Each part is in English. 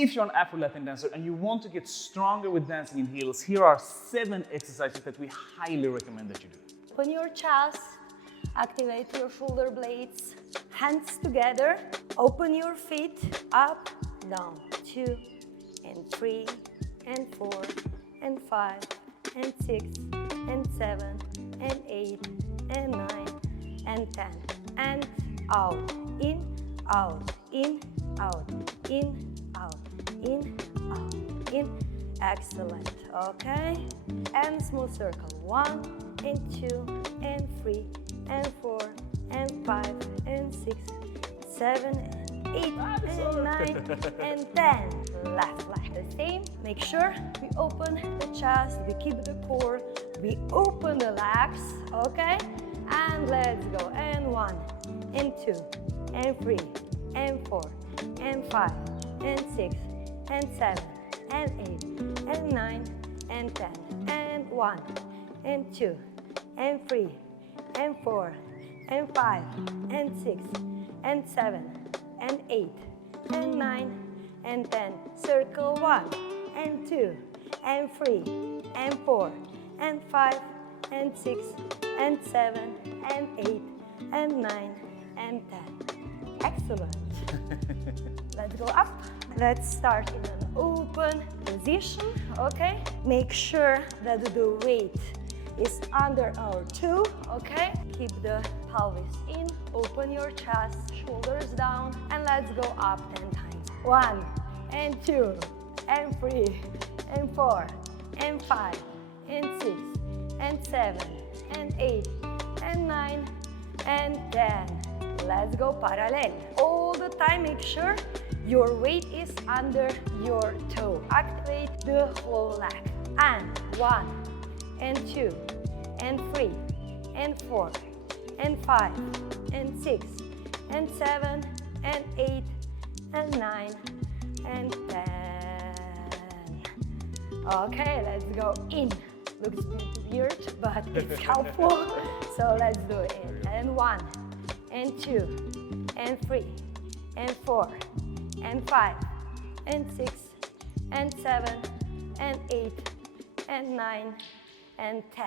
If you're an Afro-Latin dancer and you want to get stronger with dancing in heels, here are 7 exercises that we highly recommend that you do. Open your chest, activate your shoulder blades, hands together, open your feet, up, down, 2, and 3, and 4, and 5, and 6, and 7, and 8, and 9, and 10, and out, in, out, in, out, in, out, in, out, in. Excellent, okay? And smooth circle, 1, and 2, and 3, and 4, and 5, and 6, 7, and 8, and 9, and 10. Left leg the same. Make sure we open the chest, we keep the core, we open the legs, okay? And let's go. And 1, and 2, and 3, and 4, and 5, and 6, and 7, and 8, and 9, and 10. And 1, and 2, and 3, and 4, and 5, and 6, and 7, and 8, and 9, and 10. Circle 1, and 2, and 3, and 4, and 5, and 6, and 7, and 8, and 9, and 10. Excellent. Let's go up. Let's start in an open position, okay? Make sure that the weight is under our toe, okay? Keep the pelvis in, open your chest, shoulders down, and let's go up 10 times. 1, and 2, and 3, and 4, and 5, and 6, and 7, and 8, and 9, and 10. Let's go parallel. All the time, make sure your weight is under your toe. Activate the whole leg. And 1, and 2, and 3, and 4, and 5, and 6, and 7, and 8, and 9, and 10. Okay, let's go in. Looks weird, but it's helpful. So let's do it. And 1, and 2, and 3, and 4, and 5, and 6, and 7, and 8, and 9, and 10.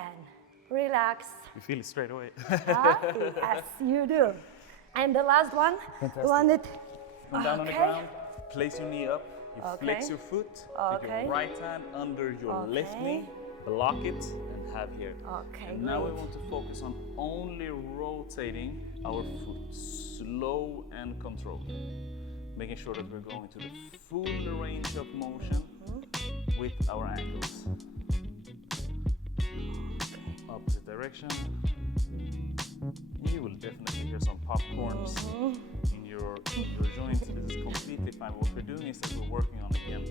Relax. You feel it straight away. Yes, you do. And the last one, Fantastic. the one that... Come down on the ground, place your knee up, you flex Okay. your foot, take Okay. your right hand under your left Okay. knee, block it, and have here. Okay, And now we great. want to focus on only rotating our foot, slow and controlled. Making sure that we're going to the full range of motion with our ankles. Opposite direction. You will definitely hear some popcorns in your joints. This is completely fine. What we're doing is that we're working on, again,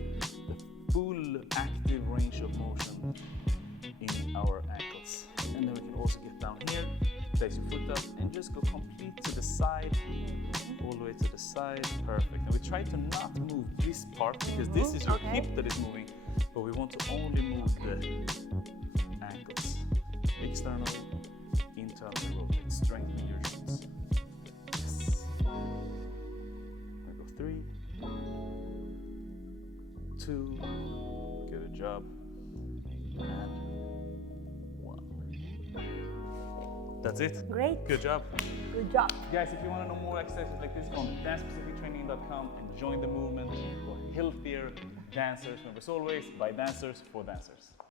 the full active range of motion in our ankles. And then we can also get down here, place your foot up, and just go complete to the side, all the way to the side. Perfect. And we try to not move this part, because this is your hip that is moving, but we want to only move the ankles. Externally, internally rotate, strengthen your joints. Yes. We go 3, 2, good job, and 1. That's it. Great. Good job. Good job. Guys, if you want to know more exercises like this, go on dancespecifictraining.com and join the movement for healthier dancers. Remember, as always, by dancers for dancers.